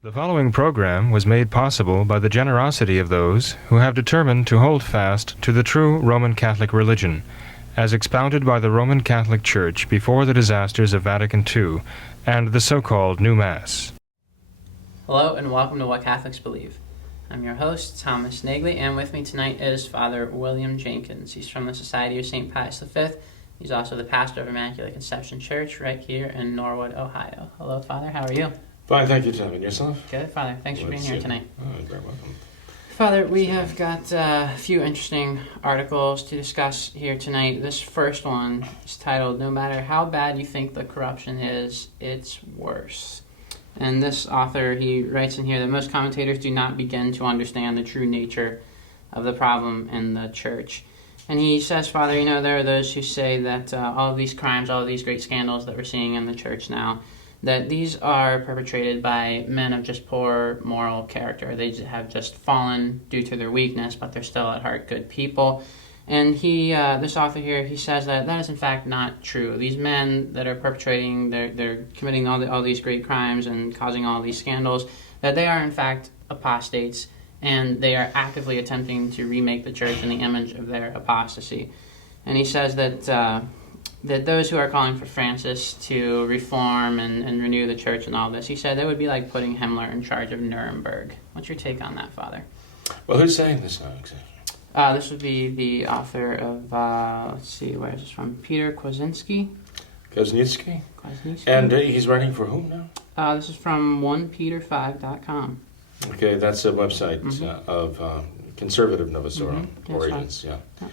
The following program was made possible by the generosity of those who have determined to hold fast to the true Roman Catholic religion, as expounded by the Roman Catholic Church before the disasters of Vatican II and the so-called New Mass. Hello and welcome to What Catholics Believe. I'm your host, Thomas Nagley, and with me tonight is Father William Jenkins. He's from the Society of St. Pius V. He's also the pastor of Immaculate Conception Church right here in Norwood, Ohio. Hello, Father. How are you? Fine, thank you, Tom. And yourself? Good, Father. Thanks for being here tonight. Oh, you're very welcome. Father, we have got a few interesting articles to discuss here tonight. This first one is titled, "No Matter How Bad You Think the Corruption Is, It's Worse." And this author, he writes in here that most commentators do not begin to understand the true nature of the problem in the church. And he says, Father, there are those who say that all of these crimes, all of these great scandals that we're seeing in the church now, that these are perpetrated by men of just poor moral character. They have just fallen due to their weakness, but they're still at heart good people. And this author here, he says that is in fact not true. These men that are perpetrating, they're committing all these great crimes and causing all these scandals, that they are in fact apostates, and they are actively attempting to remake the church in the image of their apostasy. And he says that those who are calling for Francis to reform and renew the church and all this, he said that would be like putting Himmler in charge of Nuremberg. What's your take on that, Father? Well, who's saying this now exactly? This would be the author of, let's see, where is this from? Peter Kwasinski. Kwasniewski? And he's writing for whom now? This is from 1peter5.com. Okay, that's a website of conservative Novus Ordo origins. Right. Yeah.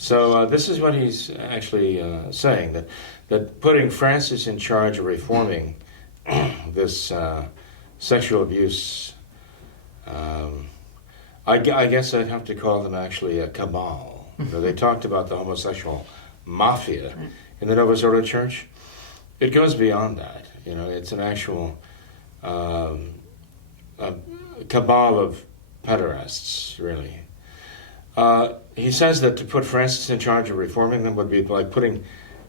So this is what he's actually saying, that putting Francis in charge of reforming this sexual abuse, I guess I'd have to call them actually a cabal. They talked about the homosexual mafia in the Novus Ordo Church. It goes beyond that. It's an actual cabal of pederasts, really. He says that to put Francis in charge of reforming them would be like putting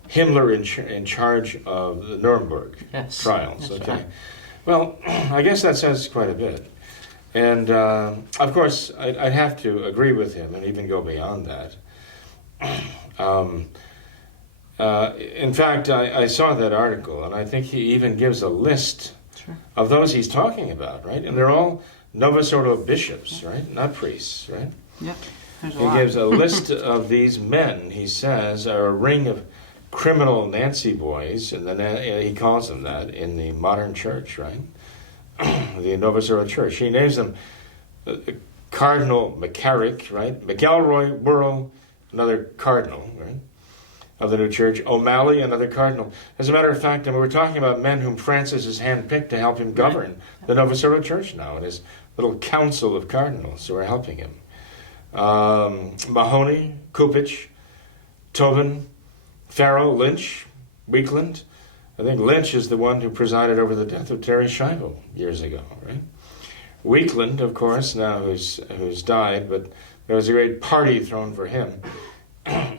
Himmler in charge of the Nuremberg trials. Okay, right. Well, I guess that says quite a bit. And of course, I'd have to agree with him and even go beyond that. In fact, I saw that article, and I think he even gives a list of those he's talking about, right? And they're all Novus Ordo bishops, right? Not priests, right? Yep. He gives a list of these men, he says, are a ring of criminal Nancy boys, and then he calls them that in the modern church, right? The Novus Ordo Church. He names them Cardinal McCarrick, right? McElroy, Burrell, another cardinal, right? Of the new church. O'Malley, another cardinal. As a matter of fact, we're talking about men whom Francis has handpicked to help him govern the Novus Ordo Church now, and his little council of cardinals who are helping him. Mahoney, Kupich, Tobin, Farrow, Lynch, Weakland. I think Lynch is the one who presided over the death of Terry Schiavo years ago, right? Weakland, of course, now who's died, but there was a great party thrown for him.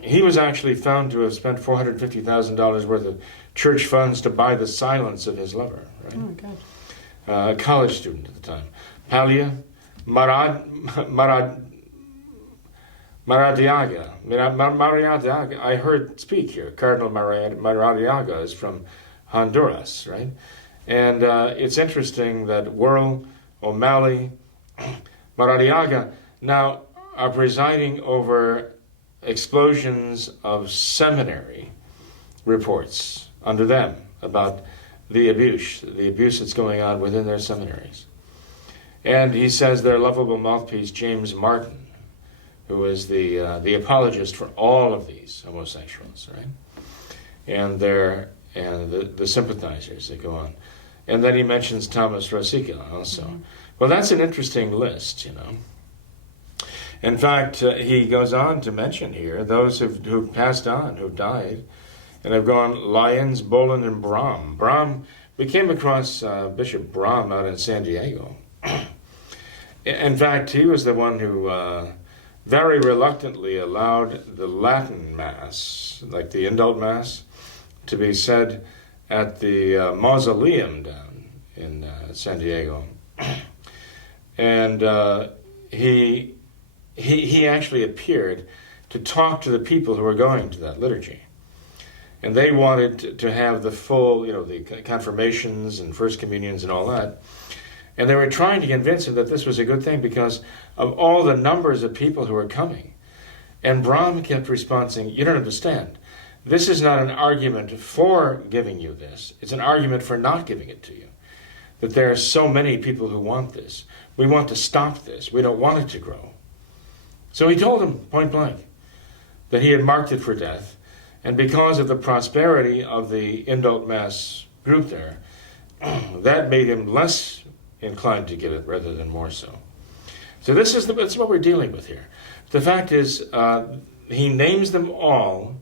He was actually found to have spent $450,000 worth of church funds to buy the silence of his lover, right? Oh, good. A college student at the time. Paglia, Maradiaga, I heard speak here. Cardinal Maradiaga is from Honduras, right? And it's interesting that Worrell, O'Malley, Maradiaga now are presiding over explosions of seminary reports under them about the abuse that's going on within their seminaries. And he says their lovable mouthpiece, James Martin, who is the apologist for all of these homosexuals, right? And the sympathizers that go on. And then he mentions Thomas Rosica also. Well, that's an interesting list, In fact, he goes on to mention here those who've passed on, who've died, and have gone Lyons, Boland, and Brahm. Brahm, we came across Bishop Brahm out in San Diego. In fact, he was the one who very reluctantly allowed the Latin Mass, like the Indult Mass, to be said at the mausoleum down in San Diego. And he actually appeared to talk to the people who were going to that liturgy. And they wanted to have the full, the confirmations and first communions and all that. And they were trying to convince him that this was a good thing because of all the numbers of people who were coming. And Brahm kept responding, you don't understand. This is not an argument for giving you this. It's an argument for not giving it to you. That there are so many people who want this. We want to stop this. We don't want it to grow. So he told him point blank that he had marked it for death. And because of the prosperity of the indult mass group there, that made him less inclined to give it rather than more so. So that's what we're dealing with here. The fact is, he names them all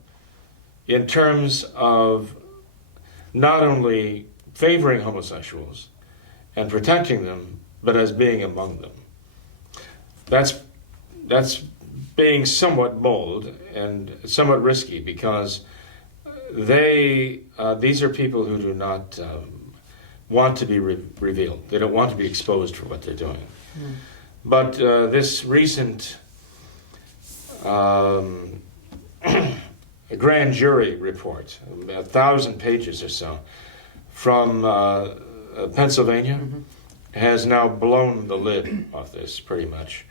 in terms of not only favoring homosexuals and protecting them, but as being among them. That's being somewhat bold and somewhat risky because these are people who do not want to be revealed. They don't want to be exposed for what they're doing. Mm. But this recent grand jury report, 1,000 pages or so, from Pennsylvania, has now blown the lid off this pretty much.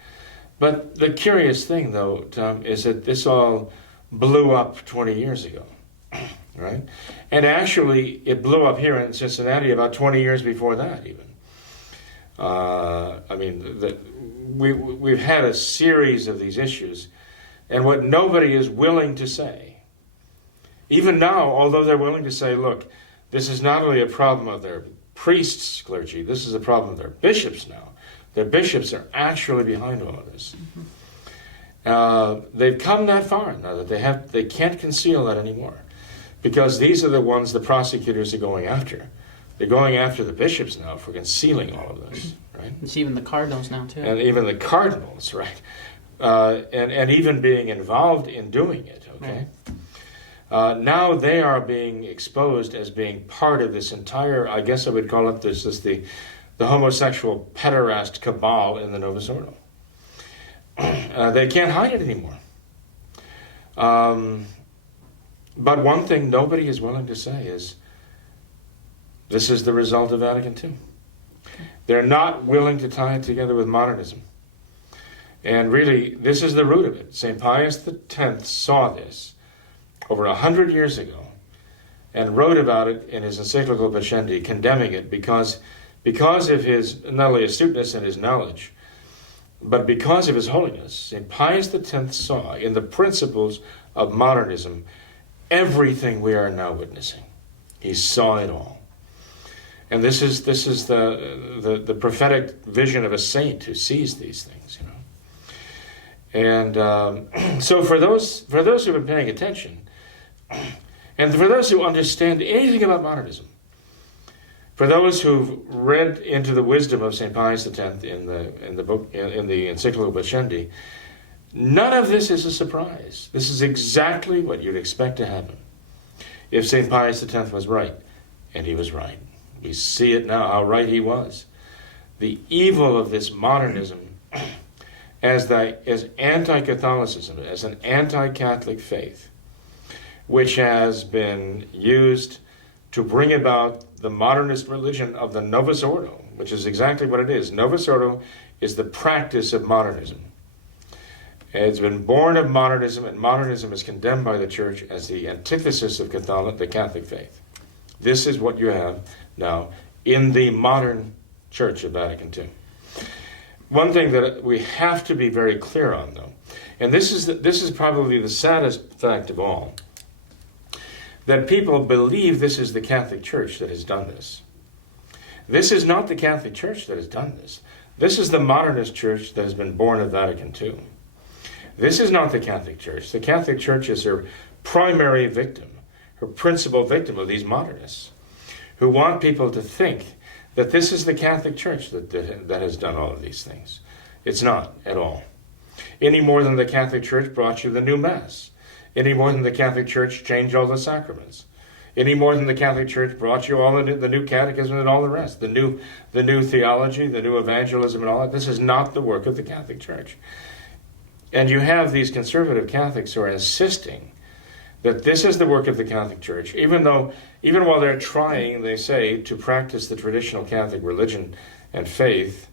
But the curious thing, though, Tom, is that this all blew up 20 years ago, right? And actually, it blew up here in Cincinnati about 20 years before that, even. We've had a series of these issues, and what nobody is willing to say, even now, although they're willing to say, look, this is not only a problem of their priests, clergy, this is a problem of their bishops now. Their bishops are actually behind all of this. They've come that far now that they can't conceal that anymore, because these are the ones the prosecutors are going after. They're going after the bishops now for concealing all of this, right? It's even the cardinals now too. And even the cardinals, right? And even being involved in doing it. Okay. Right. Now they are being exposed as being part of this entire. I guess I would call it the homosexual pederast cabal in the Novus Ordo. They can't hide it anymore. But one thing nobody is willing to say is, this is the result of Vatican II. They're not willing to tie it together with modernism. And really, this is the root of it. St. Pius X saw this over 100 years ago and wrote about it in his encyclical Pascendi, condemning it because of his, not only astuteness and his knowledge, but because of his holiness. St. Pius X saw in the principles of modernism everything we are now witnessing. He saw it all. And this is the prophetic vision of a saint who sees these things, And so for those who've been paying attention, and for those who understand anything about modernism, for those who've read into the wisdom of St. Pius X in the book in the encyclical Pascendi, none of this is a surprise. This is exactly what you'd expect to happen if St. Pius X was right, and he was right. We see it now how right he was. The evil of this modernism as anti-Catholicism, as an anti-Catholic faith, which has been used to bring about the modernist religion of the Novus Ordo, which is exactly what it is. Novus Ordo is the practice of modernism. It's been born of modernism, and modernism is condemned by the Church as the antithesis of the Catholic faith. This is what you have now in the modern Church of Vatican II. One thing that we have to be very clear on, though, and this is probably the saddest fact of all, that people believe this is the Catholic Church that has done this. This is not the Catholic Church that has done this. This is the modernist church that has been born of Vatican II. This is not the Catholic Church. The Catholic Church is her primary victim, her principal victim of these modernists, who want people to think that this is the Catholic Church that has done all of these things. It's not at all. Any more than the Catholic Church brought you the new Mass. Any more than the Catholic Church changed all the sacraments. any more than the Catholic Church brought you all the new catechism and all the rest, the new theology, the new evangelism and all that. This is not the work of the Catholic Church. And you have these conservative Catholics who are insisting that this is the work of the Catholic Church, even while they're trying, they say, to practice the traditional Catholic religion and faith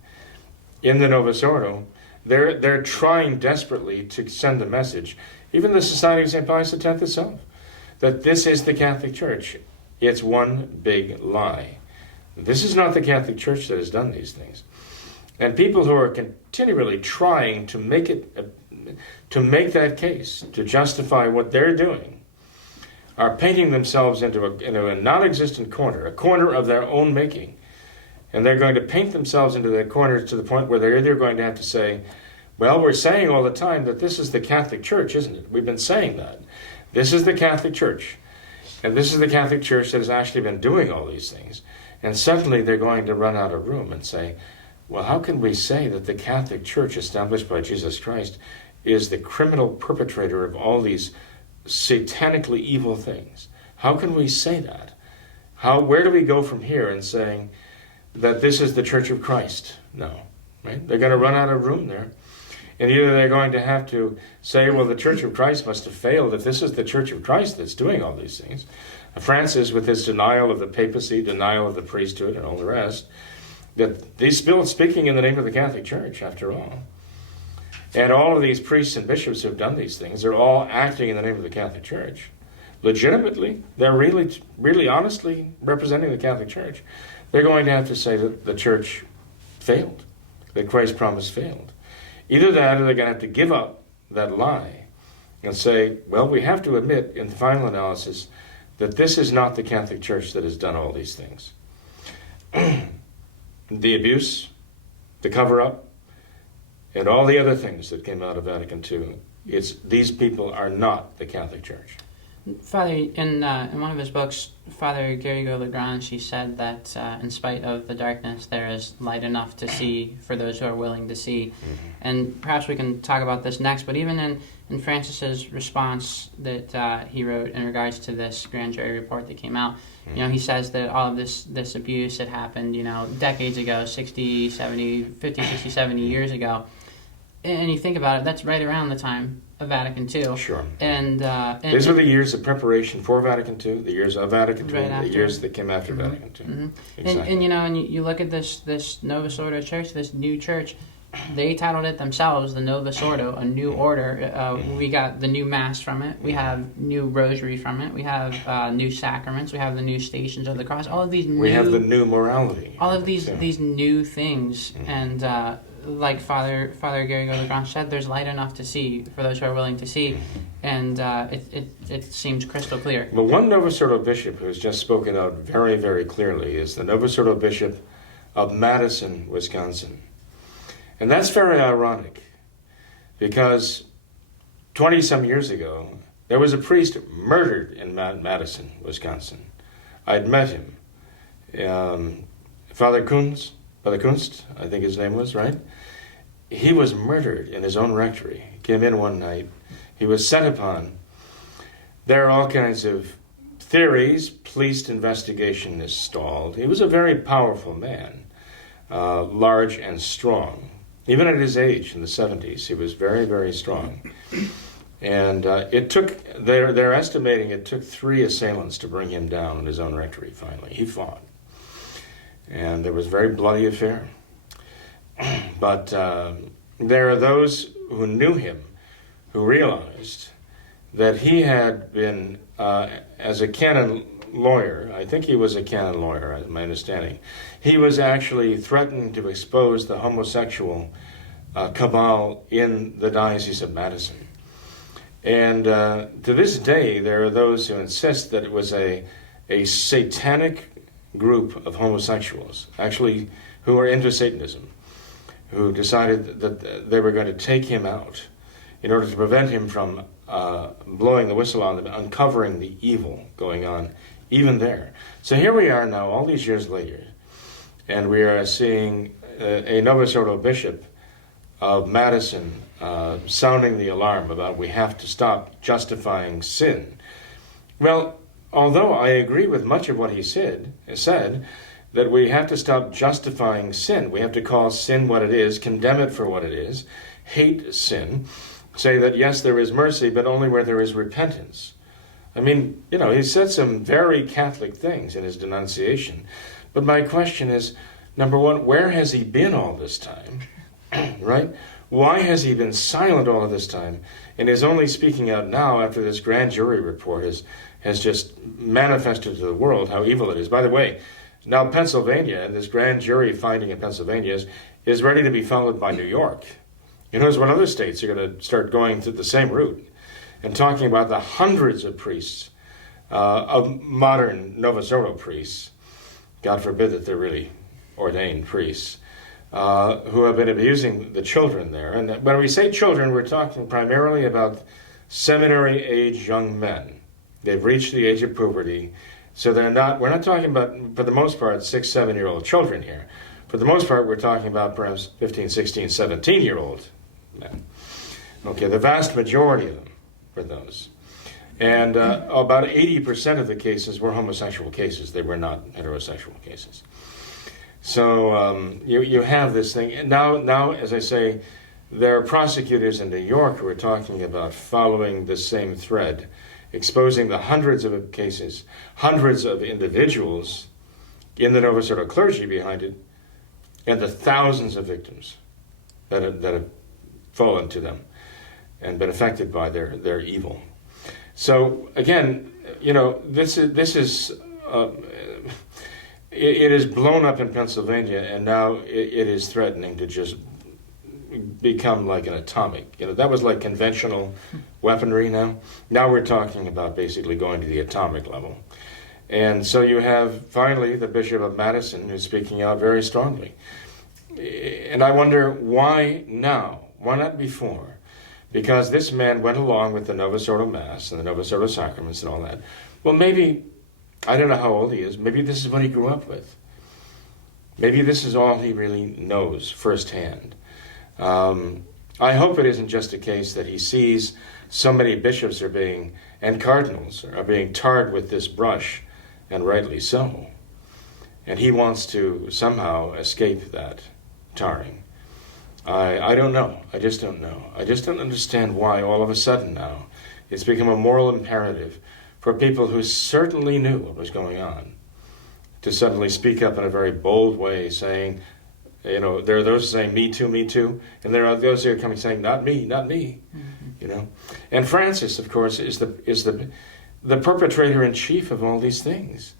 in the Novus Ordo. They're trying desperately to send a message, even the Society of St. Pius X itself, that this is the Catholic Church. It's one big lie. This is not the Catholic Church that has done these things. And people who are continually trying to make that case, to justify what they're doing, are painting themselves into a non-existent corner, a corner of their own making. And they're going to paint themselves into that corner to the point where they're either going to have to say, well, we're saying all the time that this is the Catholic Church, isn't it? We've been saying that. This is the Catholic Church. And this is the Catholic Church that has actually been doing all these things. And suddenly they're going to run out of room and say, well, how can we say that the Catholic Church established by Jesus Christ is the criminal perpetrator of all these satanically evil things? How can we say that? Where do we go from here in saying that this is the Church of Christ? No, right? They're going to run out of room there. And either they're going to have to say, well, the Church of Christ must have failed if this is the Church of Christ that's doing all these things. Francis, with his denial of the papacy, denial of the priesthood, and all the rest, that he's still speaking in the name of the Catholic Church, after all. And all of these priests and bishops who have done these things, they're all acting in the name of the Catholic Church. Legitimately, they're really honestly representing the Catholic Church. They're going to have to say that the Church failed, that Christ's promise failed. Either that, or they're going to have to give up that lie and say, well, we have to admit in the final analysis that this is not the Catholic Church that has done all these things. The abuse, the cover-up, and all the other things that came out of Vatican II, these people are not the Catholic Church. Father, in one of his books, Father Garrigou-Lagrange, he said that in spite of the darkness, there is light enough to see for those who are willing to see. Mm-hmm. And perhaps we can talk about this next, but even in Francis's response that he wrote in regards to this grand jury report that came out, mm-hmm. He says that all of this abuse had happened, decades ago, 60, 70, 50, 60, 70 years ago. And you think about it, that's right around the time of Vatican II. Sure. And these were the years of preparation for Vatican II, the years of Vatican II, right the years that came after mm-hmm. Vatican II. Mm-hmm. Exactly. And you look at this Novus Ordo church, this new church, they titled it themselves the Novus Ordo, a new order. We got the new Mass from it. We have new Rosary from it. We have new sacraments. We have the new Stations of the Cross. All of these new... We have the new morality. All of these new things. Mm-hmm. And like Father Garrigou-Lagrange said, there's light enough to see for those who are willing to see. And it seems crystal clear. Well, one Novus Ordo bishop who's just spoken out very, very clearly is the Novus Ordo bishop of Madison, Wisconsin. And that's very ironic, because 20-some years ago, there was a priest murdered in Madison, Wisconsin. I'd met him. Father Kunst, I think his name was, right? He was murdered in his own rectory. He came in one night. He was set upon. There are all kinds of theories. Police investigation is stalled. He was a very powerful man, large and strong. Even at his age, in the 70s, he was very, very strong. And it took, they're estimating it took 3 assailants to bring him down in his own rectory, finally. He fought. And there was a very bloody affair. But there are those who knew him who realized that he had been, as a canon lawyer, I think he was a canon lawyer, my understanding, he was actually threatening to expose the homosexual cabal in the Diocese of Madison. And to this day, there are those who insist that it was a satanic group of homosexuals, actually, who are into Satanism, who decided that they were going to take him out in order to prevent him from blowing the whistle on them, uncovering the evil going on even there. So here we are now, all these years later, and we are seeing a Novus Ordo bishop of Madison sounding the alarm about we have to stop justifying sin. Well, although I agree with much of what he said, that we have to stop justifying sin. We have to call sin what it is, condemn it for what it is, hate sin, say that yes, there is mercy, but only where there is repentance. I mean, he said some very Catholic things in his denunciation. But my question is, number one, where has he been all this time? Right? Why has he been silent all of this time and is only speaking out now after this grand jury report has just manifested to the world how evil it is? By the way, now Pennsylvania, this grand jury finding in Pennsylvania is ready to be followed by New York. Knows what other states are going to start going to the same route and talking about the hundreds of priests, of modern Novus Ordo priests, God forbid that they're really ordained priests, who have been abusing the children there. And when we say children, we're talking primarily about seminary-age young men. They've reached the age of puberty, so we're not talking about, for the most part, 6, 7-year-old children here. For the most part, we're talking about perhaps 15, 16, 17-year-old men. Okay, the vast majority of them were those. And about 80% of the cases were homosexual cases. They were not heterosexual cases. So you have this thing. And now, as I say, there are prosecutors in New York who are talking about following the same thread, exposing the hundreds of cases, hundreds of individuals in the Novus Ordo clergy behind it, and the thousands of victims that have fallen to them and been affected by their evil. So again, this is it is blown up in Pennsylvania, and now it is threatening to just become like an atomic. That was like conventional weaponry now. Now we're talking about basically going to the atomic level. And so you have finally the Bishop of Madison who's speaking out very strongly. And I wonder why now? Why not before? Because this man went along with the Novus Ordo Mass and the Novus Ordo sacraments and all that. Well, maybe, I don't know how old he is, maybe this is what he grew up with. Maybe this is all he really knows firsthand. I hope it isn't just a case that he sees so many bishops and cardinals are being tarred with this brush, and rightly so. And he wants to somehow escape that tarring. I don't know. I just don't know. I just don't understand why all of a sudden now it's become a moral imperative for people who certainly knew what was going on to suddenly speak up in a very bold way, saying, there are those who say, me too, and there are those who are coming saying, not me, mm-hmm. And Francis, of course, is the perpetrator in chief of all these things.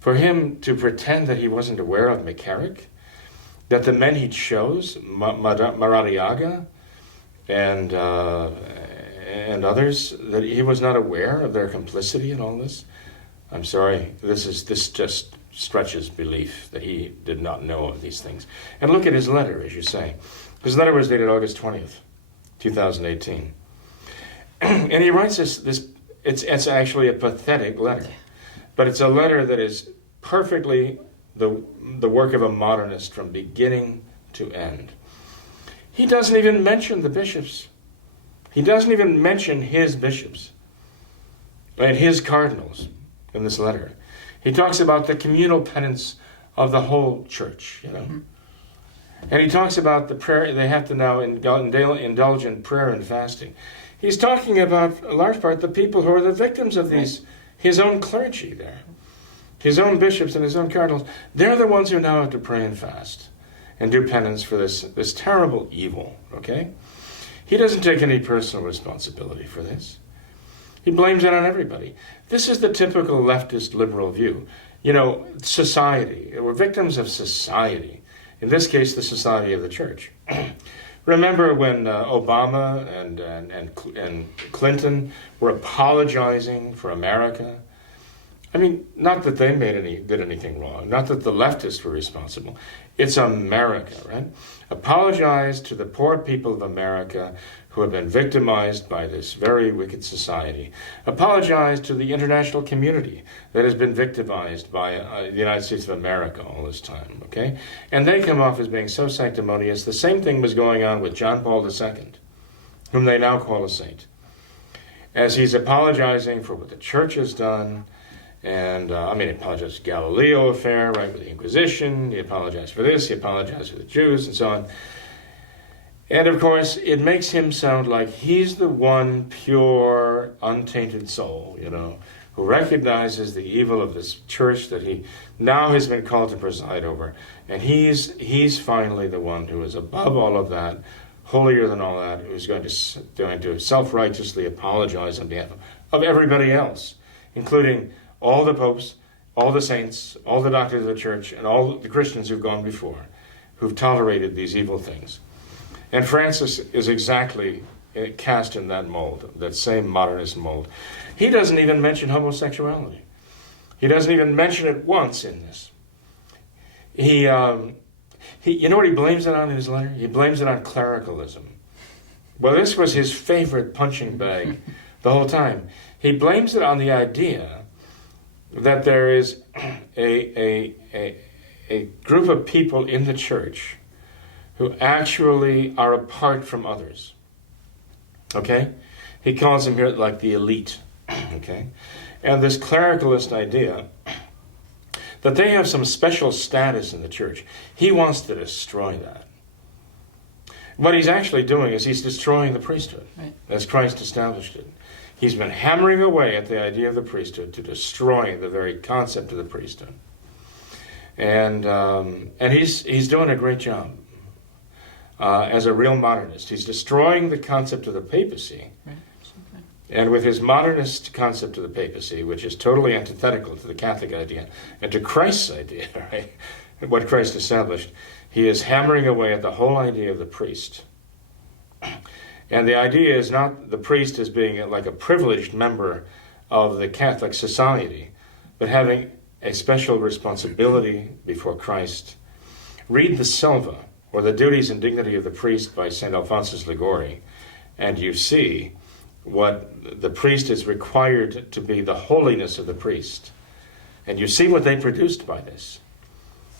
For him to pretend that he wasn't aware of McCarrick, that the men he chose, Maradiaga and others, that he was not aware of their complicity in all this. I'm sorry, this just stretches belief that he did not know of these things. And look at his letter, as you say. His letter was dated August 20th, 2018. And he writes this it's actually a pathetic letter. But it's a letter that is perfectly the work of a modernist from beginning to end. He doesn't even mention the bishops. He doesn't even mention his bishops and his cardinals in this letter. He talks about the communal penance of the whole church, Mm-hmm. And he talks about the prayer, they have to now indulge in prayer and fasting. He's talking about, a large part, the people who are the victims of his own clergy there. His own bishops and his own cardinals. They're the ones who now have to pray and fast and do penance for this terrible evil, okay? He doesn't take any personal responsibility for this. He blames it on everybody. This is the typical leftist liberal view. Society. We're victims of society. In this case, the society of the church. Remember when Obama and Clinton were apologizing for America? I mean, not that they did anything wrong, not that the leftists were responsible. It's America, right? Apologize to the poor people of America who have been victimized by this very wicked society. Apologize to the international community that has been victimized by the United States of America all this time, okay? And they come off as being so sanctimonious. The same thing was going on with John Paul II, whom they now call a saint. As he's apologizing for what the church has done, And, he apologized for the Galileo affair, right, with the Inquisition. He apologized for this. He apologized for the Jews, and so on. And, of course, it makes him sound like he's the one pure, untainted soul, who recognizes the evil of this church that he now has been called to preside over. And he's finally the one who is above all of that, holier than all that, who's going to self-righteously apologize on behalf of everybody else, including all the popes, all the saints, all the doctors of the church, and all the Christians who've gone before, who've tolerated these evil things. And Francis is exactly cast in that mold, that same modernist mold. He doesn't even mention homosexuality. He doesn't even mention it once in this. He you know what he blames it on in his letter? He blames it on clericalism. Well, this was his favorite punching bag the whole time. He blames it on the idea that there is a group of people in the church who actually are apart from others. Okay? He calls them here like the elite. Okay? And this clericalist idea that they have some special status in the church, he wants to destroy that. What he's actually doing is he's destroying the priesthood, right, as Christ established it. He's been hammering away at the idea of the priesthood to destroy the very concept of the priesthood. And he's doing a great job as a real modernist. He's destroying the concept of the papacy. Right. And with his modernist concept of the papacy, which is totally antithetical to the Catholic idea and to Christ's idea, right, what Christ established, he is hammering away at the whole idea of the priest. And the idea is not the priest as being like a privileged member of the Catholic society, but having a special responsibility before Christ. Read the Silva, or the Duties and Dignity of the Priest by St. Alphonsus Liguori, and you see what the priest is required to be, the holiness of the priest. And you see what they produced by this.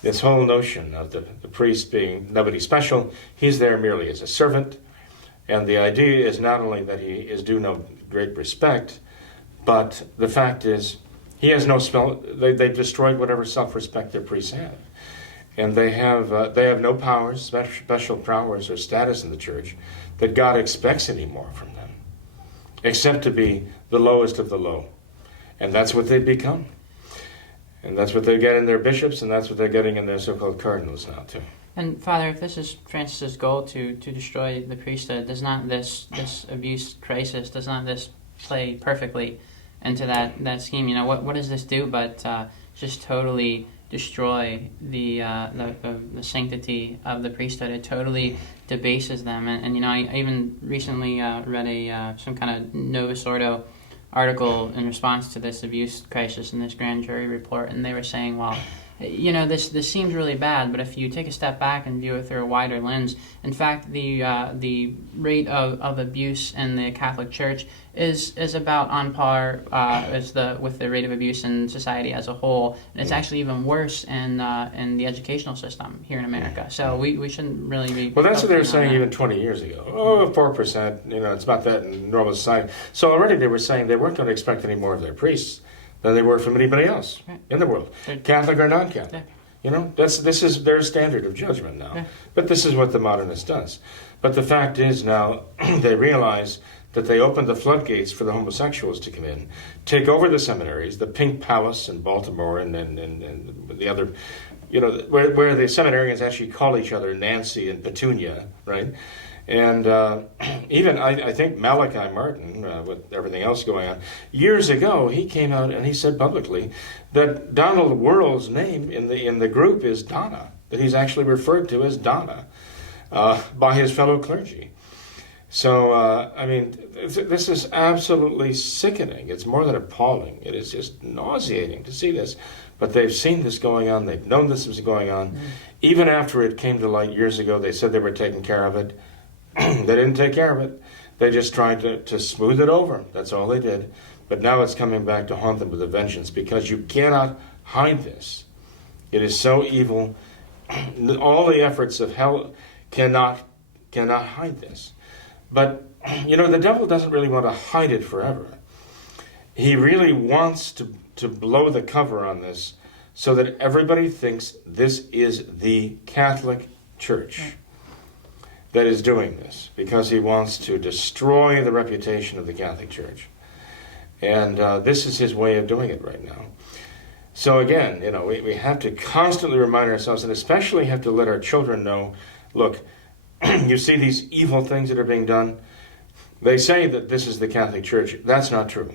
This whole notion of the priest being nobody special, he's there merely as a servant. And the idea is not only that he is due no great respect, but the fact is he has no they've destroyed whatever self-respect their priests have. And they have no powers, special powers or status in the church that God expects anymore from them, except to be the lowest of the low. And that's what they've become. And that's what they get in their bishops, and that's what they're getting in their so-called cardinals now, too. And, Father, if this is Francis's goal to destroy the priesthood, does not this abuse crisis, does not this play perfectly into that scheme? What does this do but just totally destroy the sanctity of the priesthood? It totally debases them. And I even recently read some kind of Novus Ordo article in response to this abuse crisis in this grand jury report, and they were saying, well, this seems really bad, but if you take a step back and view it through a wider lens, in fact, the rate of abuse in the Catholic Church is about on par with the rate of abuse in society as a whole, and it's actually even worse in the educational system here in America. So we shouldn't really be. Well, that's what they were saying even 20 years ago. 4%. It's about that in normal society. So already they were saying they weren't going to expect any more of their priests than they were from anybody else in the world, Catholic or non-Catholic. This is their standard of judgment now. But this is what the modernist does. But the fact is now they realize that they opened the floodgates for the homosexuals to come in, take over the seminaries, the Pink Palace in Baltimore and the other, where the seminarians actually call each other Nancy and Petunia, right? And even, I think Malachi Martin, with everything else going on, years ago, he came out and he said publicly that Donald Wuerl's name in the group is Donna, that he's actually referred to as Donna by his fellow clergy. So, this is absolutely sickening. It's more than appalling. It is just nauseating to see this. But they've seen this going on. They've known this was going on. Mm. Even after it came to light years ago, they said they were taking care of it. They didn't take care of it. They just tried to smooth it over. That's all they did. But now it's coming back to haunt them with a vengeance because you cannot hide this. It is so evil. All the efforts of hell cannot hide this. But, the devil doesn't really want to hide it forever. He really wants to to blow the cover on this so that everybody thinks this is the Catholic Church that is doing this, because he wants to destroy the reputation of the Catholic Church. And this is his way of doing it right now. So again, we have to constantly remind ourselves, and especially have to let our children know, look, you see these evil things that are being done? They say that this is the Catholic Church. That's not true.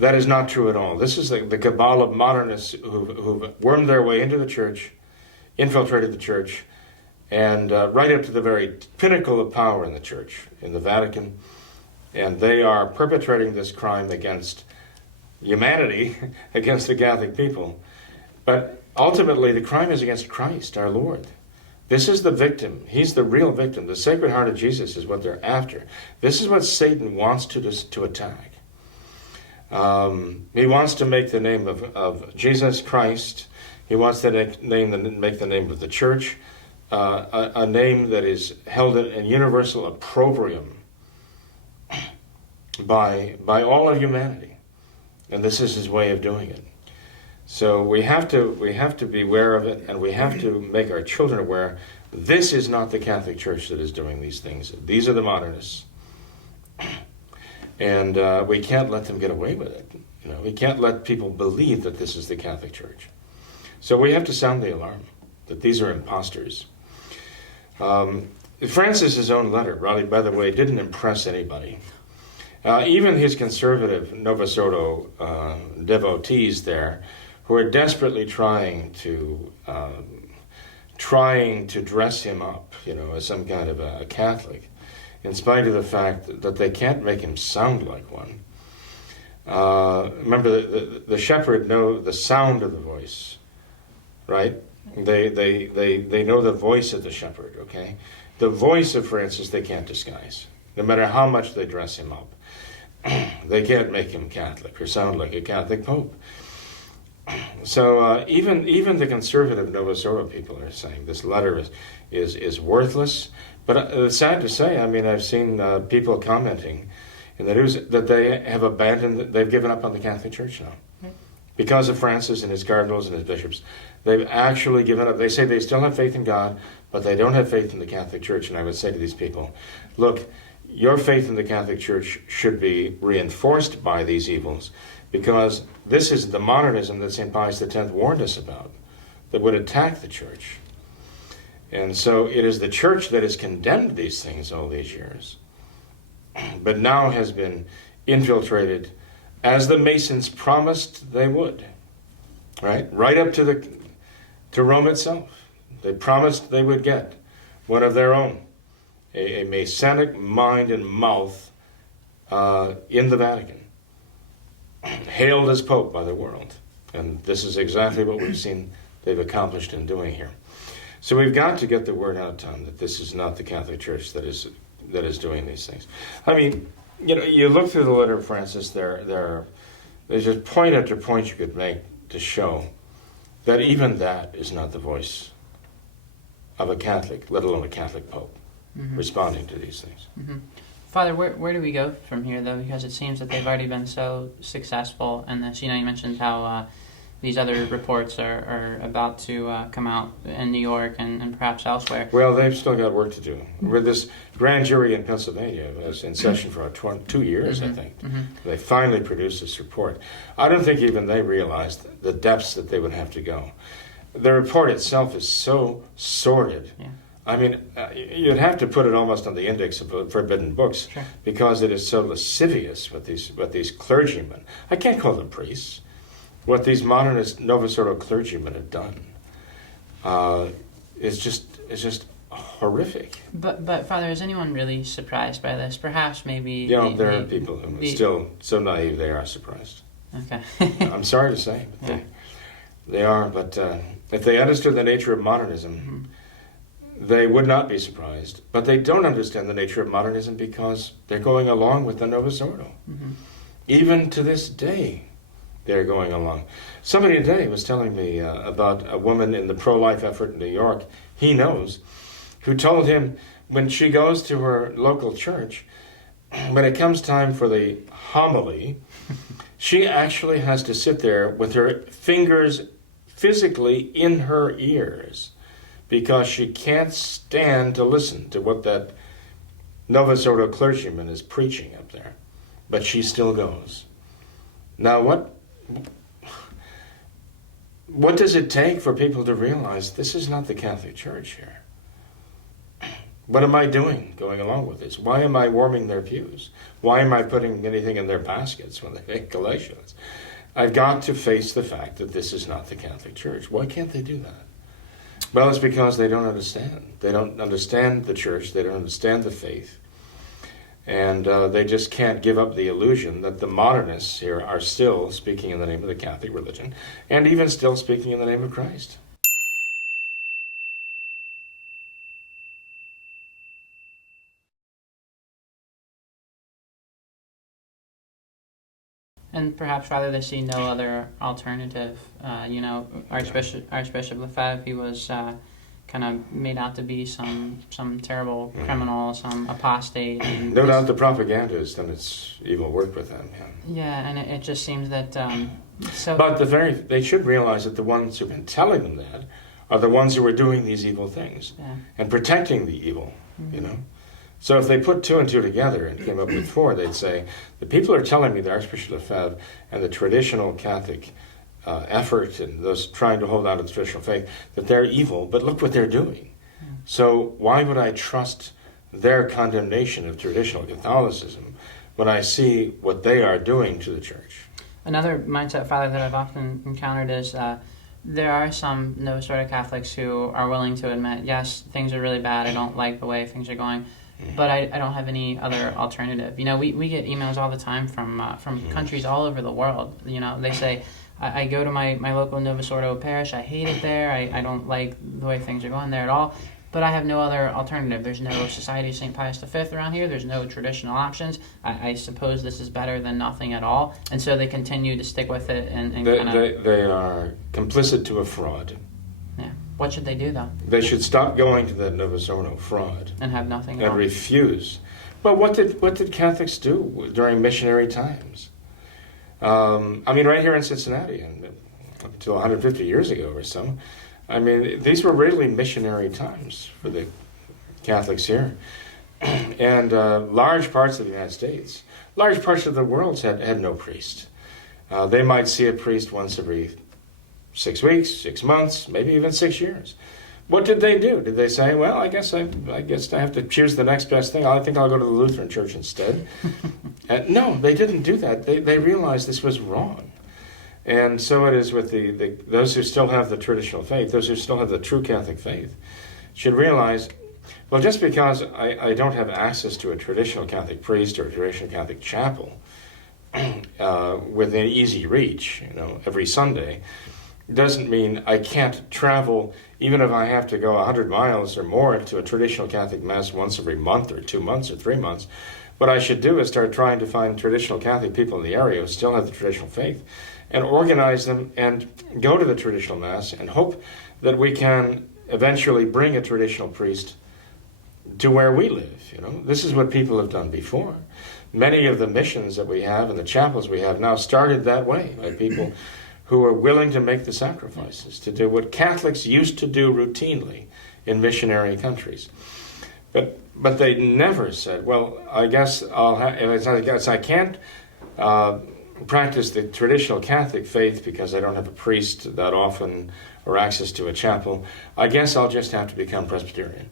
That is not true at all. This is the cabal of modernists who've wormed their way into the church, infiltrated the church, and right up to the very pinnacle of power in the church, in the Vatican. And they are perpetrating this crime against humanity, against the Catholic people. But ultimately, the crime is against Christ, our Lord. This is the victim. He's the real victim. The Sacred Heart of Jesus is what they're after. This is what Satan wants to attack. He wants to make the name of Jesus Christ. He wants to make the name of the church a name that is held in universal opprobrium by all of humanity. And this is his way of doing it. So we have to be aware of it, and we have to make our children aware. This is not the Catholic Church that is doing these things. These are the modernists. And we can't let them get away with it. We can't let people believe that this is the Catholic Church. So we have to sound the alarm that these are imposters. Francis's own letter, really, by the way, didn't impress anybody. Even his conservative Novus Ordo devotees there, who are desperately trying to dress him up, as some kind of a Catholic, in spite of the fact that they can't make him sound like one. Remember, the shepherd know the sound of the voice, right? They know the voice of the shepherd, okay? The voice of Francis they can't disguise, no matter how much they dress him up. They can't make him Catholic or sound like a Catholic Pope. So even the conservative Novus Ordo people are saying this letter is worthless. But it's sad to say, I've seen people commenting in the news that they have they've given up on the Catholic Church now. Because of Francis and his cardinals and his bishops. They've actually given up. They say they still have faith in God, but they don't have faith in the Catholic Church. And I would say to these people, look, your faith in the Catholic Church should be reinforced by these evils, because this is the modernism that St. Pius X warned us about, that would attack the Church. And so it is the Church that has condemned these things all these years, but now has been infiltrated as the Masons promised they would, right up to Rome itself. They promised they would get one of their own, a Masonic mind and mouth in the Vatican, hailed as Pope by the world. And this is exactly what we've seen they've accomplished in doing here. So we've got to get the word out, Tom, that this is not the Catholic Church that is doing these things. You look through the letter of Francis, there's just point after point you could make to show that even that is not the voice of a Catholic, let alone a Catholic Pope, responding to these things. Mm-hmm. Father, where do we go from here, though? Because it seems that they've already been so successful in this. You mentioned how these other reports are about to come out in New York and perhaps elsewhere. Well, they've still got work to do. With this grand jury in Pennsylvania was in session for 2 years, I think. They finally produced this report. I don't think even they realized the depths that they would have to go. The report itself is so sordid. Yeah. You'd have to put it almost on the index of forbidden books, sure, because it is so lascivious what these clergymen, I can't call them priests, what these modernist Novus Ordo clergymen have done is just horrific. But Father, is anyone really surprised by this? Perhaps maybe there are people who are still so naive they are surprised. Okay. I'm sorry to say, but they are. But if they understood the nature of modernism, they would not be surprised. But they don't understand the nature of modernism because they're going along with the Novus Ordo. Even to this day, they're going along. Somebody today was telling me about a woman in the pro-life effort in New York, he knows, who told him when she goes to her local church, when it comes time for the homily, she actually has to sit there with her fingers physically in her ears because she can't stand to listen to what that Novus Ordo clergyman is preaching up there. But she still goes. Now, what does it take for people to realize this is not the Catholic Church here? What am I doing going along with this? Why am I warming their pews? Why am I putting anything in their baskets when they make collations? I've got to face the fact that this is not the Catholic Church. Why can't they do that? Well, it's because they don't understand. They don't understand the Church. They don't understand the faith. And they just can't give up the illusion that the modernists here are still speaking in the name of the Catholic religion and even still speaking in the name of Christ. And perhaps rather they see no other alternative. Archbishop Lefebvre, he was kind of made out to be some terrible criminal, some apostate. And no doubt the propaganda has done its evil work with them. Yeah, and it just seems that... But they should realize that the ones who've been telling them that are the ones who are doing these evil things and protecting the evil, So if they put 2 and 2 together and came up with 4, they'd say, the people are telling me, the Archbishop Lefebvre and the traditional Catholic effort and those trying to hold on to the traditional faith, that they're evil, but look what they're doing. So why would I trust their condemnation of traditional Catholicism when I see what they are doing to the Church? Another mindset, Father, that I've often encountered is there are some Novus Ordo Catholics who are willing to admit, yes, things are really bad, I don't like the way things are going, but I don't have any other alternative. We get emails all the time from countries all over the world. They say, I go to my local Novus Ordo parish, I hate it there, I don't like the way things are going there at all, but I have no other alternative. There's no Society of St. Pius V around here, there's no traditional options. I suppose this is better than nothing at all, and so they continue to stick with it and They are complicit to a fraud. Yeah. What should they do, though? They should stop going to that Novus Ordo fraud. And have nothing at and all. refuse. But what did Catholics do during missionary times? Right here in Cincinnati, up until 150 years ago or so, these were really missionary times for the Catholics here. And large parts of the United States, large parts of the world had no priest. They might see a priest once every 6 weeks, 6 months, maybe even 6 years. What did they do? Did they say, well, I guess I have to choose the next best thing. I think I'll go to the Lutheran Church instead. No, they didn't do that. They realized this was wrong. And so it is with those who still have the traditional faith, those who still have the true Catholic faith, should realize, well, just because I don't have access to a traditional Catholic priest or a traditional Catholic chapel within easy reach, every Sunday, doesn't mean I can't travel, even if I have to go 100 miles or more to a traditional Catholic Mass once every month or 2 months or 3 months. What I should do is start trying to find traditional Catholic people in the area who still have the traditional faith and organize them and go to the traditional Mass and hope that we can eventually bring a traditional priest to where we live. This is what people have done before. Many of the missions that we have and the chapels we have now started that way by people who are willing to make the sacrifices to do what Catholics used to do routinely in missionary countries. But they never said, well, I guess I can't practice the traditional Catholic faith because I don't have a priest that often or access to a chapel. I guess I'll just have to become Presbyterian.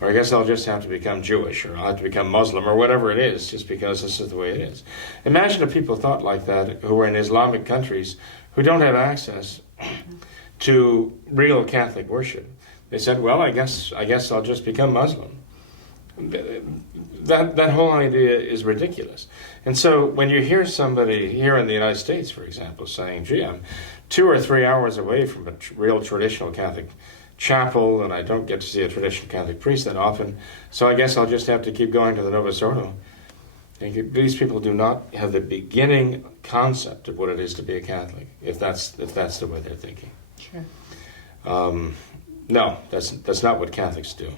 Or I guess I'll just have to become Jewish, or I'll have to become Muslim, or whatever it is, just because this is the way it is. Imagine if people thought like that who are in Islamic countries who don't have access to real Catholic worship. They said, well, I guess I'll just become Muslim. That whole idea is ridiculous. And so when you hear somebody here in the United States, for example, saying, gee, I'm 2 or 3 hours away from a real traditional Catholic chapel, and I don't get to see a traditional Catholic priest that often, so I guess I'll just have to keep going to the Novus Ordo. These people do not have the beginning concept of what it is to be a Catholic, if that's the way they're thinking. Sure. No, that's not what Catholics do.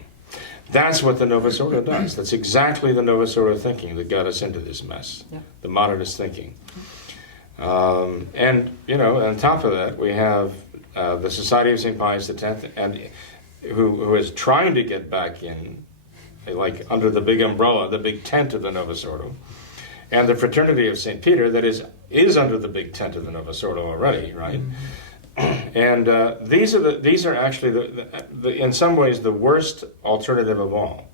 That's what the Novus Ordo does. That's exactly the Novus Ordo thinking that got us into this mess, the modernist thinking. And, on top of that, we have the Society of St. Pius X, and who is trying to get back in, like under the big umbrella, the big tent of the Novus Ordo, and the Fraternity of St. Peter that is under the big tent of the Novus Ordo already, right? And these are actually in some ways the worst alternative of all,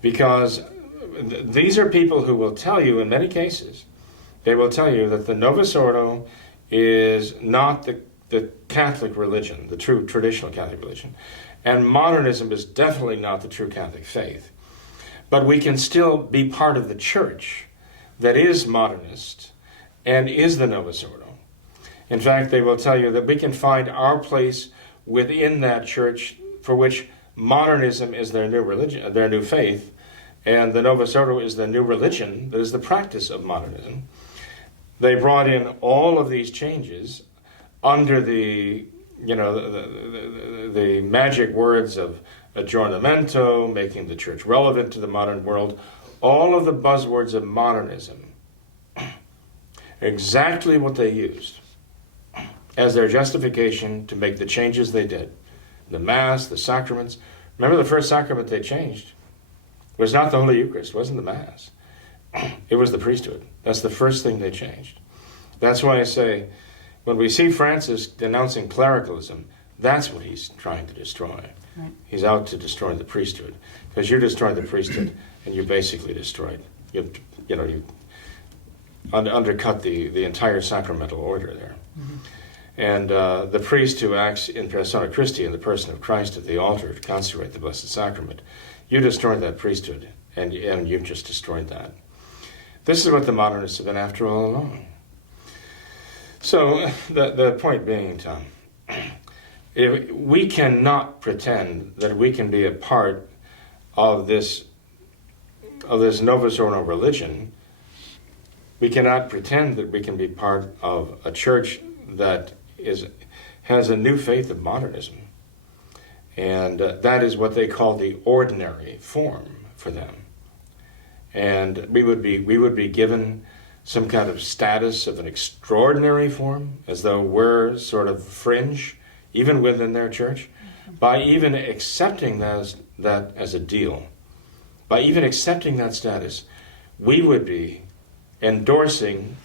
because these are people who will tell you in many cases, they will tell you that the Novus Ordo is not the Catholic religion, the true traditional Catholic religion, and modernism is definitely not the true Catholic faith. But we can still be part of the church that is modernist and is the Novus Ordo. In fact, they will tell you that we can find our place within that church, for which modernism is their new religion, their new faith, and the Novus Ordo is the new religion that is the practice of modernism. They brought in all of these changes under the magic words of aggiornamento, making the church relevant to the modern world, all of the buzzwords of modernism, exactly what they used as their justification to make the changes they did. The Mass, the sacraments. Remember, the first sacrament they changed was not the Holy Eucharist, wasn't the Mass. It was the priesthood. That's the first thing they changed. That's why I say, when we see Francis denouncing clericalism, that's what he's trying to destroy. Right. He's out to destroy the priesthood, because you destroyed the priesthood, and you basically destroyed, you undercut the entire sacramental order there. Mm-hmm. And the priest who acts in persona Christi, in the person of Christ at the altar to consecrate the Blessed Sacrament, you destroyed that priesthood, and you've just destroyed that. This is what the modernists have been after all along. So the point being, Tom, if we cannot pretend that we can be a part of this Novus Ordo religion. We cannot pretend that we can be part of a church that has a new faith of modernism, and that is what they call the ordinary form for them. And we would be given some kind of status of an extraordinary form, as though we're sort of fringe, even within their church, by even accepting that as a deal. By even accepting that status, we would be endorsing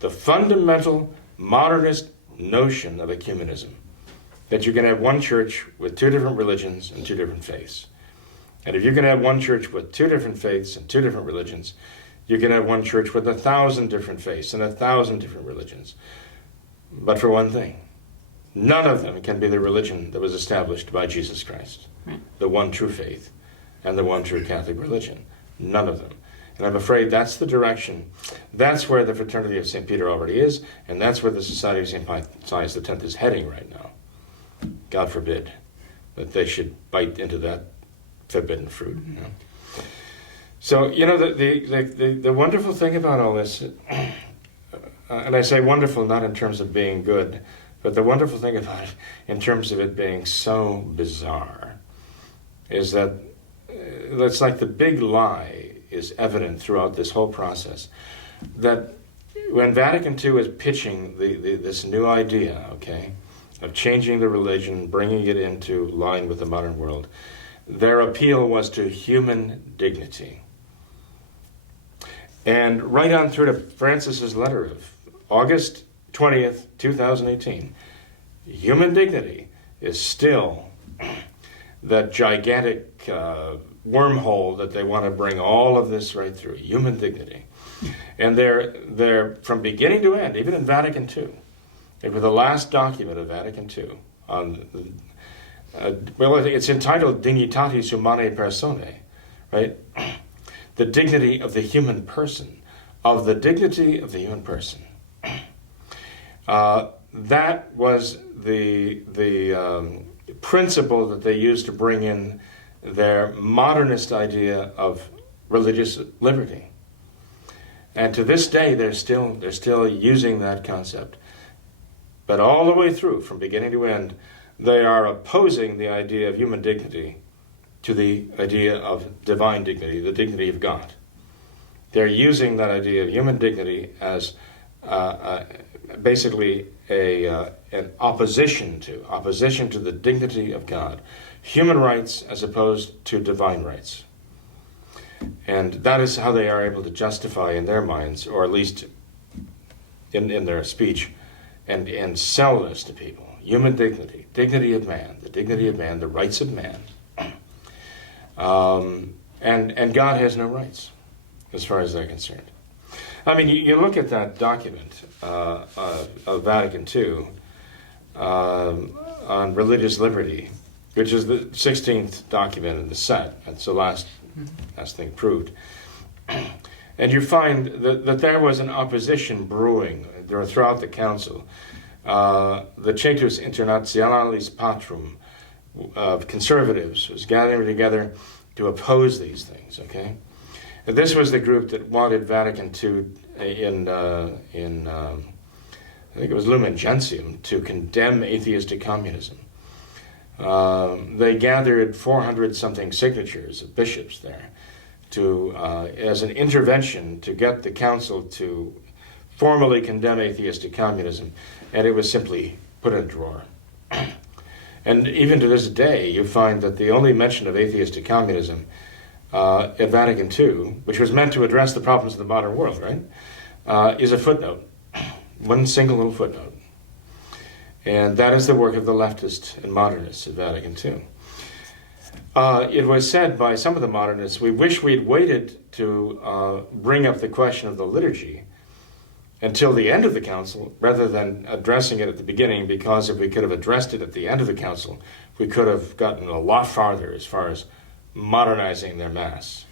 the fundamental modernist notion of ecumenism, that you can have one church with two different religions and two different faiths. And if you can have one church with two different faiths and two different religions, you can have one church with 1,000 different faiths and 1,000 different religions. But for one thing, none of them can be the religion that was established by Jesus Christ, Right. the one true faith and the one true Catholic religion. None of them. And I'm afraid that's the direction. That's where the Fraternity of St. Peter already is, and that's where the Society of St. Pius X is heading right now. God forbid that they should bite into that forbidden fruit. Mm-hmm. You know? So, the wonderful thing about all this, and I say wonderful not in terms of being good, but the wonderful thing about it in terms of it being so bizarre, is that it's like the big lie is evident throughout this whole process, that when Vatican II is pitching this new idea, okay, of changing the religion, bringing it into line with the modern world, their appeal was to human dignity. And right on through to Francis's letter of August 20th, 2018, human dignity is still that gigantic wormhole that they want to bring all of this right through, human dignity. And they're from beginning to end, even in Vatican II, with the last document of Vatican II, it's entitled Dignitatis humanae personae, right? The dignity of the human person, of the dignity of the human person. That was the principle that they used to bring in their modernist idea of religious liberty. And to this day, they're still using that concept. But all the way through, from beginning to end, they are opposing the idea of human dignity to the idea of divine dignity, the dignity of God. They're using that idea of human dignity as basically an opposition to the dignity of God. Human rights as opposed to divine rights. And that is how they are able to justify in their minds, or at least in their speech, and sell this to people. Human dignity, dignity of man, the dignity of man, the rights of man. And God has no rights, as far as they're concerned. I mean, you look at that document of Vatican II on religious liberty, which is the 16th document in the set. That's the last thing proved. And you find that there was an opposition brewing throughout the council. The Centus Internationalis Patrum of conservatives was gathering together to oppose these things, okay? And this was the group that wanted Vatican II in I think it was Lumen Gentium, to condemn atheistic communism. They gathered 400-something signatures of bishops there to as an intervention to get the council to formally condemn atheistic communism, and it was simply put in a drawer. And even to this day, you find that the only mention of atheistic communism at Vatican II, which was meant to address the problems of the modern world, right, is a footnote, one single little footnote. And that is the work of the leftists and modernists at Vatican II. It was said by some of the modernists, we wish we'd waited to bring up the question of the liturgy until the end of the council, rather than addressing it at the beginning, because if we could have addressed it at the end of the council, we could have gotten a lot farther as far as modernizing their Mass.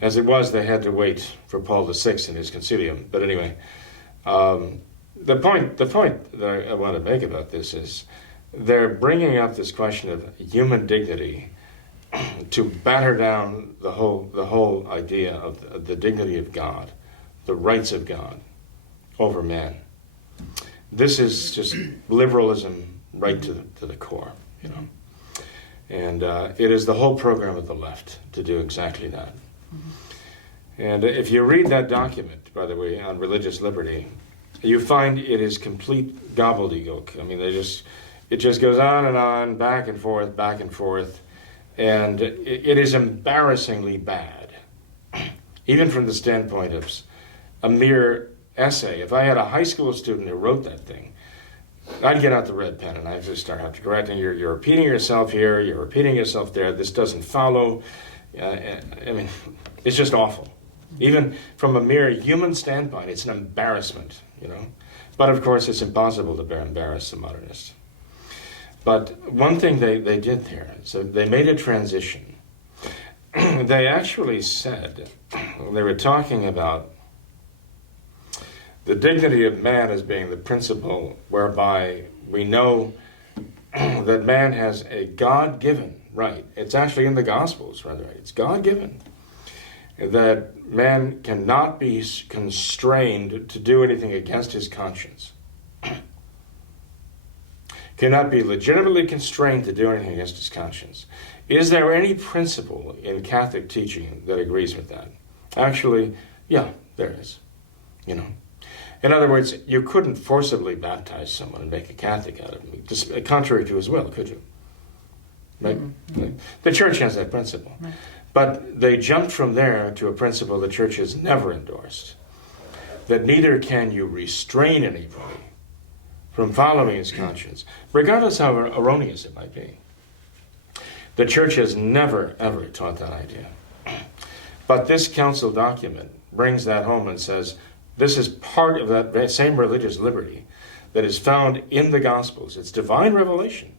As it was, they had to wait for Paul VI in his concilium. But anyway, the point that I want to make about this is they're bringing up this question of human dignity to batter down the whole idea of the dignity of God, the rights of God over man. This is just liberalism right to the core, you know. And it is the whole program of the left to do exactly that. And if you read that document, by the way, on religious liberty, you find it is complete gobbledygook. I mean, it just goes on, back and forth, and it is embarrassingly bad, even from the standpoint of a mere essay. If I had a high school student who wrote that thing, I'd get out the red pen and I'd just start have to correct, and you're repeating yourself here, you're repeating yourself there, this doesn't follow. I mean, it's just awful. Even from a mere human standpoint, it's an embarrassment, you know. But of course, it's impossible to embarrass the modernists. But one thing they did there, so they made a transition. They actually said, they were talking about the dignity of man as being the principle whereby we know that man has a God-given right. It's actually in the Gospels, rather. It's God-given. That man cannot be constrained to do anything against his conscience. Cannot be legitimately constrained to do anything against his conscience. Is there any principle in Catholic teaching that agrees with that? Actually, yeah, there is. You know. In other words, you couldn't forcibly baptize someone and make a Catholic out of him, just contrary to his will, could you? Right? Mm-hmm. The Church has that principle. Right. But they jumped from there to a principle the Church has never endorsed, that neither can you restrain anybody from following his conscience, regardless how erroneous it might be. The Church has never, ever taught that idea. But this council document brings that home and says, this is part of that same religious liberty that is found in the Gospels. It's divine revelation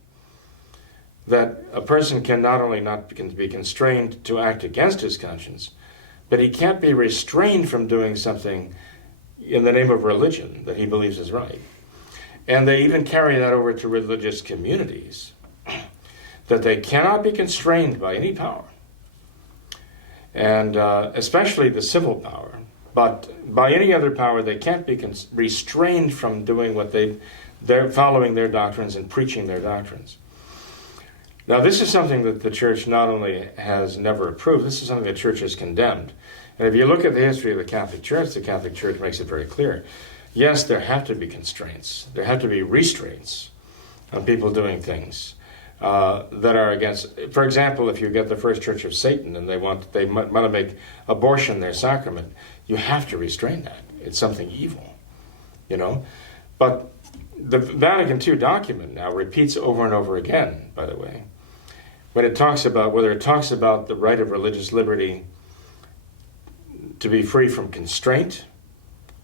that a person can not only not be constrained to act against his conscience, but he can't be restrained from doing something in the name of religion that he believes is right. And they even carry that over to religious communities, that they cannot be constrained by any power, and especially the civil power. But by any other power, they can't be restrained from doing what they're following their doctrines and preaching their doctrines. Now, this is something that the church not only has never approved, this is something the church has condemned. And if you look at the history of the Catholic Church makes it very clear. Yes, there have to be constraints. There have to be restraints on people doing things that are against. For example, if you get the First Church of Satan and they want to make abortion their sacrament, you have to restrain that. It's something evil, you know. But the Vatican II document now repeats over and over again, by the way, when it talks about whether it talks about the right of religious liberty to be free from constraint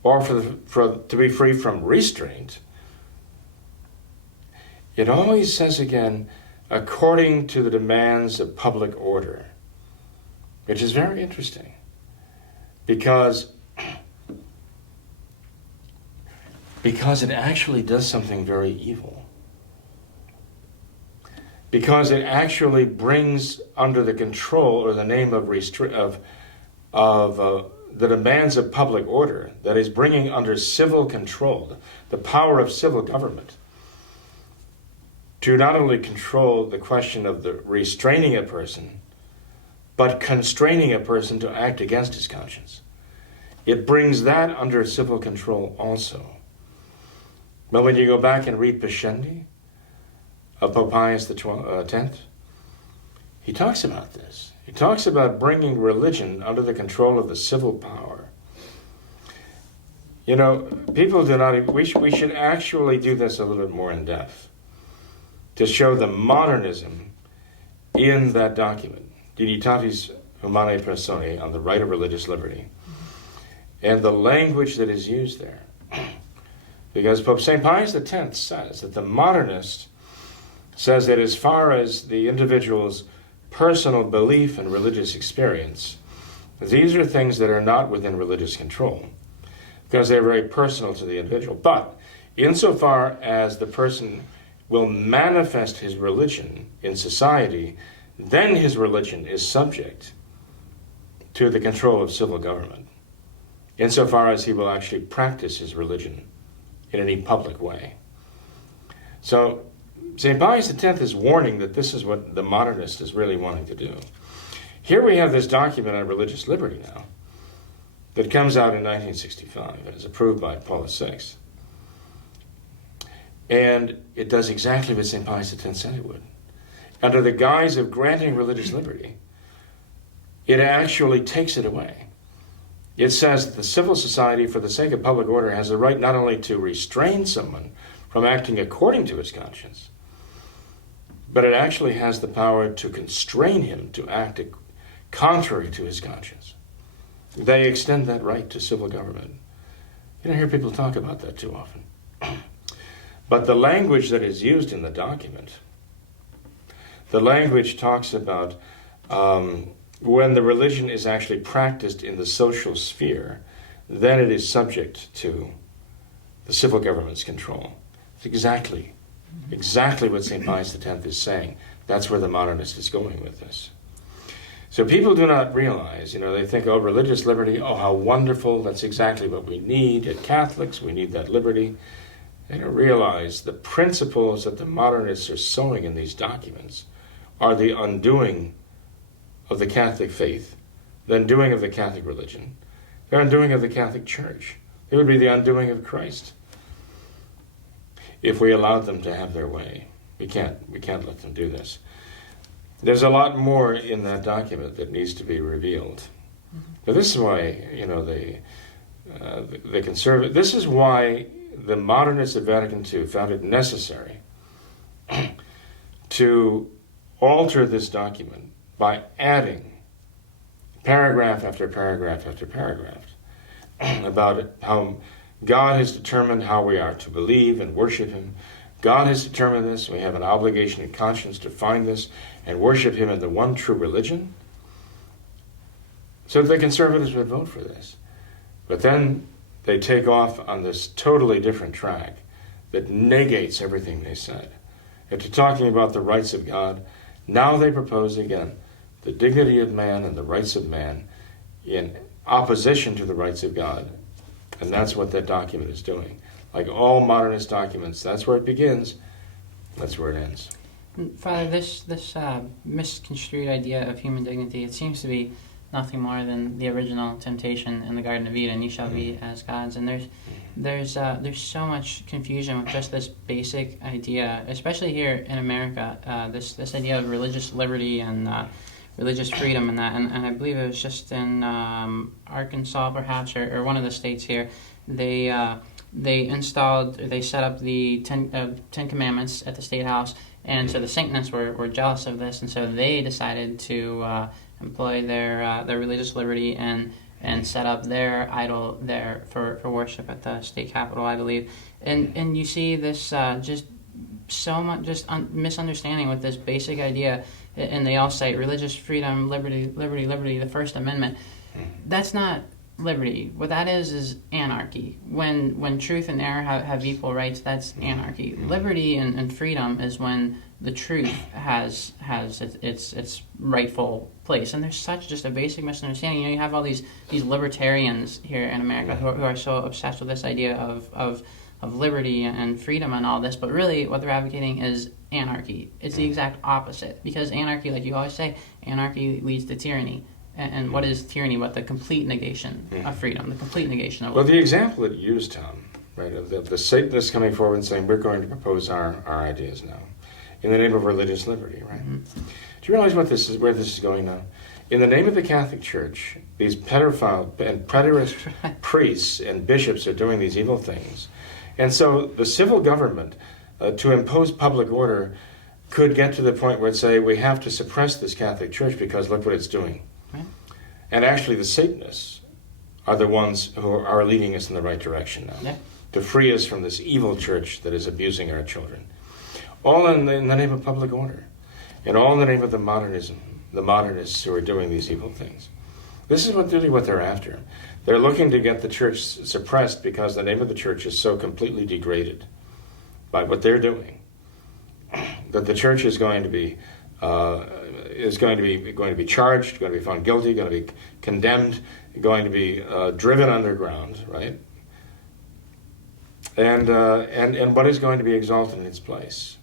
or to be free from restraint, it always says again, according to the demands of public order, which is very interesting because it actually does something very evil. Because it actually brings under the control or the name of the demands of public order, that is bringing under civil control, the power of civil government, to not only control the question of the restraining a person, but constraining a person to act against his conscience. It brings that under civil control also. But when you go back and read Pascendi of Pope Pius X, he talks about this. He talks about bringing religion under the control of the civil power. You know, people do not, we should actually do this a little bit more in depth to show the modernism in that document, Dignitatis humanae personae, on the right of religious liberty, and the language that is used there. Because Pope St. Pius X says that the modernist says that as far as the individual's personal belief and religious experience, these are things that are not within religious control, because they're very personal to the individual. But insofar as the person will manifest his religion in society, then his religion is subject to the control of civil government, insofar as he will actually practice his religion in any public way. So St. Pius X is warning that this is what the modernist is really wanting to do. Here we have this document on religious liberty now that comes out in 1965 and is approved by Paul VI. And it does exactly what St. Pius X said it would. Under the guise of granting religious liberty, it actually takes it away. It says that the civil society, for the sake of public order, has the right not only to restrain someone from acting according to his conscience, but it actually has the power to constrain him to act contrary to his conscience. They extend that right to civil government. You don't hear people talk about that too often. But the language that is used in the document, the language talks about when the religion is actually practiced in the social sphere, then it is subject to the civil government's control. It's exactly what St. Pius X is saying. That's where the modernist is going with this. So people do not realize, they think, oh, religious liberty, oh, how wonderful, that's exactly what we need. As Catholics, we need that liberty. They don't realize the principles that the modernists are sowing in these documents are the undoing of the Catholic faith, the undoing of the Catholic religion, the undoing of the Catholic Church. It would be the undoing of Christ if we allowed them to have their way. We can't let them do this. There's a lot more in that document that needs to be revealed. But this is why, the conservative. This is why the modernists at Vatican II found it necessary to alter this document by adding paragraph after paragraph after paragraph about how God has determined how we are to believe and worship Him. God has determined this. We have an obligation and conscience to find this and worship Him in the one true religion. So the conservatives would vote for this. But then they take off on this totally different track that negates everything they said. After talking about the rights of God, now they propose again the dignity of man and the rights of man in opposition to the rights of God. And that's what that document is doing. Like all modernist documents, that's where it begins, that's where it ends. Father, this misconstrued idea of human dignity, it seems to be nothing more than the original temptation in the Garden of Eden. You shall be as gods, and there's so much confusion with just this basic idea, especially here in America. This idea of religious liberty and religious freedom and that, and I believe it was just in Arkansas, perhaps, or one of the states here. They set up the Ten Commandments at the State House, and so the Satanists were jealous of this, and so they decided to employ their religious liberty and set up their idol there for worship at the state capitol, I believe. And you see this just so much misunderstanding with this basic idea, and they all cite religious freedom, liberty, the First Amendment. That's not liberty. What that is anarchy. When truth and error have equal rights, that's anarchy. Liberty and freedom is when the truth has its rightful place. And there's such just a basic misunderstanding. You have all these libertarians here in America who are so obsessed with this idea of liberty and freedom and all this, but really what they're advocating is anarchy. It's the exact opposite, because anarchy, like you always say, anarchy leads to tyranny. And what is tyranny but the complete negation of freedom, the complete negation of... Well, the example that you used, Tom, right, of the Satanists coming forward and saying, we're going to propose our ideas now in the name of religious liberty, right? Mm-hmm. Do you realize where this is going now? In the name of the Catholic Church, these pedophile and preterist priests and bishops are doing these evil things. And so the civil government, to impose public order, could get to the point where it'd say, we have to suppress this Catholic Church because look what it's doing. Right. And actually the Satanists are the ones who are leading us in the right direction now, to free us from this evil church that is abusing our children. All in the name of public order, and all in the name of the modernists who are doing these evil things. This is really what they're after. They're looking to get the church suppressed because the name of the church is so completely degraded by what they're doing that the church is going to be charged, going to be found guilty, going to be condemned, going to be driven underground, right? And what is going to be exalted in its place?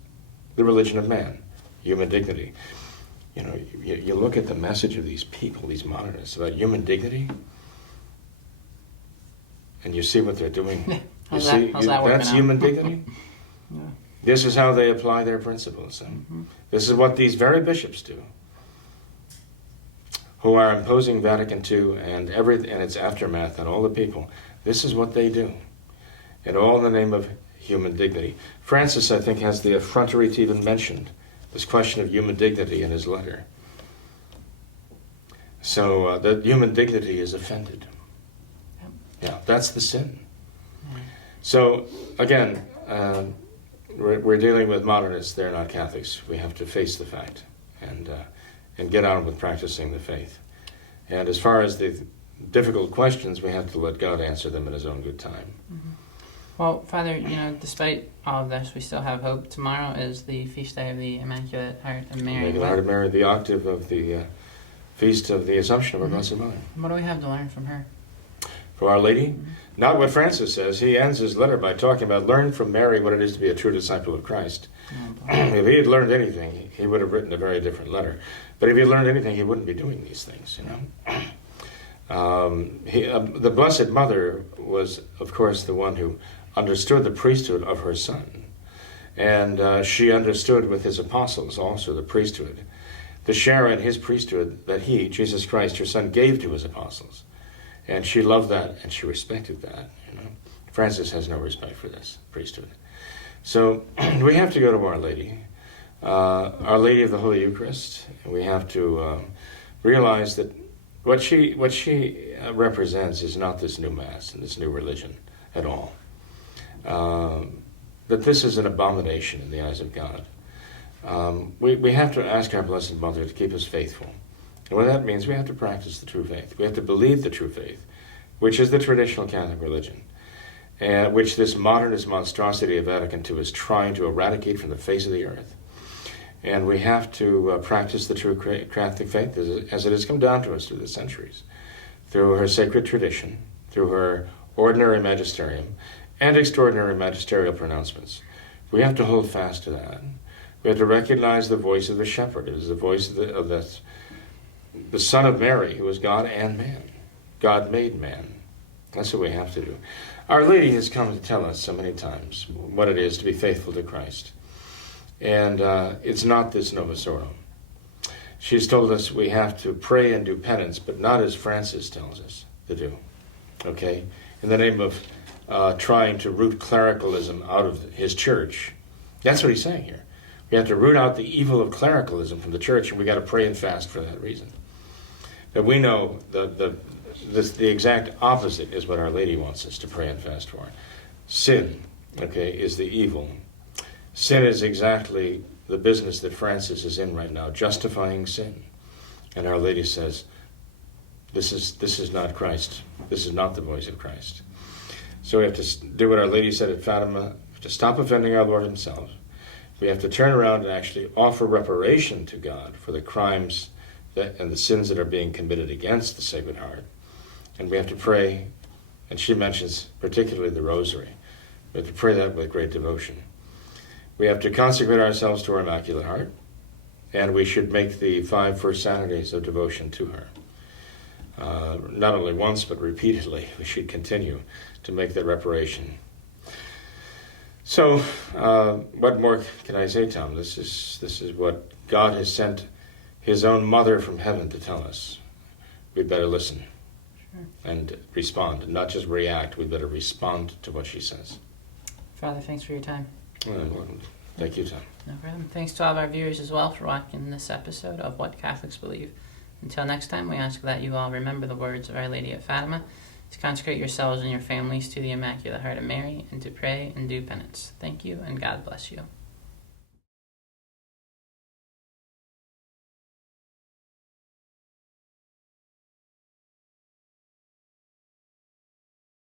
The religion of man, human dignity. You know, you look at the message of these people, these modernists, about human dignity, and you see what they're doing. How's that That's human dignity? Yeah. This is how they apply their principles. This is what these very bishops do, who are imposing Vatican II and its aftermath on all the people. This is what they do, and all in the name of human dignity. Francis, I think, has the effrontery to even mention this question of human dignity in his letter. So that human dignity is offended. Yeah, that's the sin. So again, we're dealing with modernists. They're not Catholics. We have to face the fact and get on with practicing the faith. And as far as the difficult questions, we have to let God answer them in His own good time. Mm-hmm. Well, Father, despite all of this, we still have hope. Tomorrow is the feast day of the Immaculate Heart of Mary. Immaculate Heart of Mary, the octave of the feast of the Assumption of our Blessed Mother. What do we have to learn from her? From Our Lady? Mm-hmm. Not what Francis says. He ends his letter by talking about learn from Mary what it is to be a true disciple of Christ. If he had learned anything, he would have written a very different letter. But if he had learned anything, he wouldn't be doing these things, The Blessed Mother was, of course, the one who understood the priesthood of her Son. And she understood with his apostles also the priesthood, the share in his priesthood that he, Jesus Christ, her Son, gave to his apostles. And she loved that, and she respected that. Francis has no respect for this priesthood. So we have to go to Our Lady, Our Lady of the Holy Eucharist. And we have to realize that what she represents is not this new Mass and this new religion at all. That this is an abomination in the eyes of God. We have to ask our Blessed Mother to keep us faithful. And what that means, we have to practice the true faith. We have to believe the true faith, which is the traditional Catholic religion, which this modernist monstrosity of Vatican II is trying to eradicate from the face of the earth. And we have to practice the true Catholic faith as it has come down to us through the centuries, through her sacred tradition, through her ordinary magisterium, and extraordinary magisterial pronouncements. We have to hold fast to that. We have to recognize the voice of the shepherd. It is the voice of the Son of Mary, who is God and man. God made man. That's what we have to do. Our Lady has come to tell us so many times what it is to be faithful to Christ. And it's not this Novus Ordo. She's told us we have to pray and do penance, but not as Francis tells us to do. Okay? In the name of trying to root clericalism out of his church. That's what he's saying here. We have to root out the evil of clericalism from the church, and we got to pray and fast for that reason. But we know the exact opposite is what Our Lady wants us to pray and fast for. Sin, okay, is the evil. Sin is exactly the business that Francis is in right now, justifying sin. And Our Lady says, this is not Christ. This is not the voice of Christ. So we have to do what Our Lady said at Fatima, to stop offending our Lord himself. We have to turn around and actually offer reparation to God for the crimes and the sins that are being committed against the Sacred Heart. And we have to pray, and she mentions particularly the Rosary. We have to pray that with great devotion. We have to consecrate ourselves to our Immaculate Heart, and we should make the 5 first Saturdays of devotion to her. Not only once, but repeatedly. We should continue to make that reparation. So, what more can I say, Tom? This is what God has sent his own mother from heaven to tell us. We'd better listen and respond, and not just react. We'd better respond to what she says. Father, thanks for your time. Well, thank you, Tom. No problem. Thanks to all of our viewers as well for watching this episode of What Catholics Believe. Until next time, we ask that you all remember the words of Our Lady at Fatima, to consecrate yourselves and your families to the Immaculate Heart of Mary, and to pray and do penance. Thank you, and God bless you.